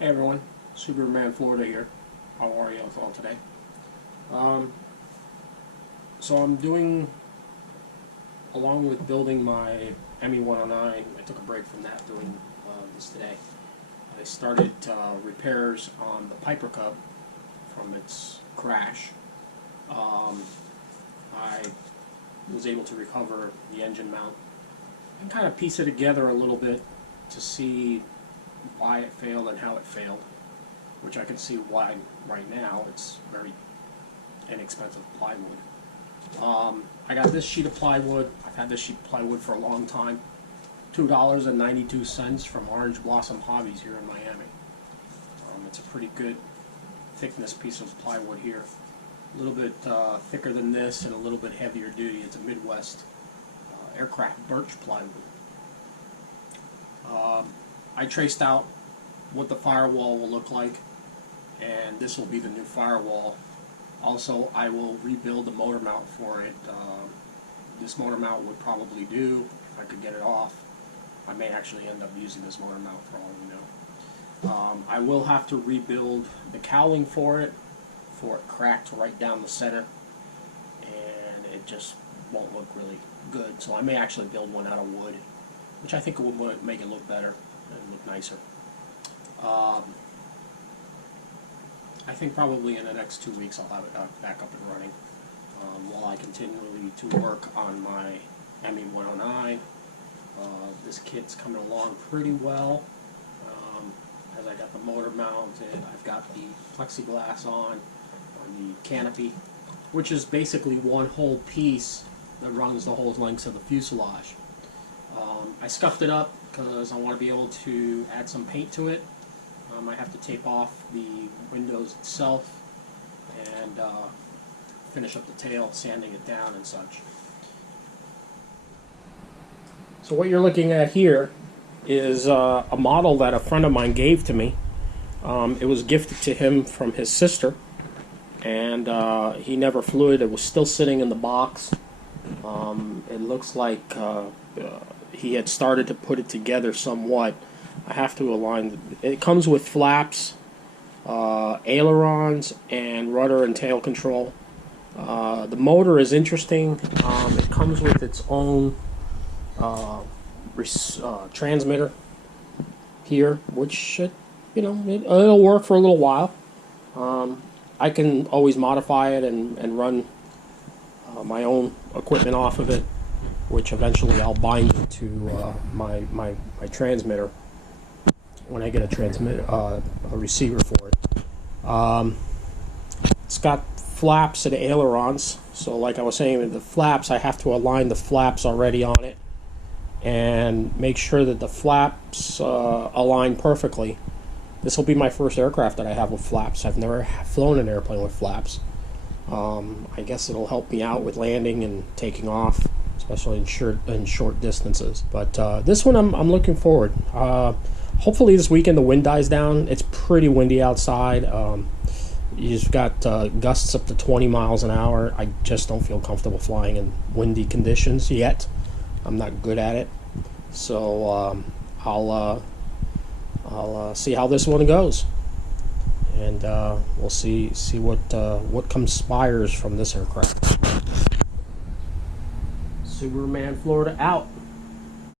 Hey everyone, Superman Florida here. How are you all today? Um, so I'm doing, along with building my ME-109, I took a break from that doing this today. I started repairs on the Piper Cub from its crash. I was able to recover the engine mount and kind of piece it together a little bit to see why it failed and how it failed, which I can see why right now. It's very inexpensive plywood. I got this sheet of plywood. I've had this sheet of plywood for a long time. $2.92 from Orange Blossom Hobbies here in Miami. It's a pretty good thickness piece of plywood here. A little bit thicker than this and a little bit heavier duty. It's a Midwest aircraft birch plywood. I traced out what the firewall will look like, and this will be the new firewall. Also, I will rebuild the motor mount for it. This motor mount would probably do if I could get it off. I may actually end up using this motor mount for all we know. I will have to rebuild the cowling for it cracked right down the center, and it just won't look really good. So I may actually build one out of wood, which I think would make it look better and look nicer. I think probably in the next 2 weeks I'll have it back up and running, while I continually to work on my ME-109. This kit's coming along pretty well. As I got the motor mounted, I've got the plexiglass on the canopy, which is basically one whole piece that runs the whole length of the fuselage. I scuffed it up because I want to be able to add some paint to it. I have to tape off the windows itself and finish up the tail, sanding it down and such. So what you're looking at here is a model that a friend of mine gave to me. It was gifted to him from his sister, and he never flew it. It was still sitting in the box. It looks like he had started to put it together somewhat. I have to align. It comes with flaps, ailerons, and rudder and tail control. The motor is interesting. It comes with its own transmitter here, which should, it'll work for a little while. I can always modify it and run my own equipment off of it, which eventually I'll bind it to my transmitter when I get a receiver for it. It's got flaps and ailerons, so like I was saying, the flaps, I have to align the flaps already on it and make sure that the flaps align perfectly. This will be my first aircraft that I have with flaps. I've never flown an airplane with flaps. I guess it'll help me out with landing and taking off, especially in short distances. But this one I'm looking forward. Hopefully this weekend the wind dies down. It's pretty windy outside. You've got gusts up to 20 miles an hour. I just don't feel comfortable flying in windy conditions yet. I'm not good at it. So I'll see how this one goes, and we'll see what conspires from this aircraft. Superman Florida out.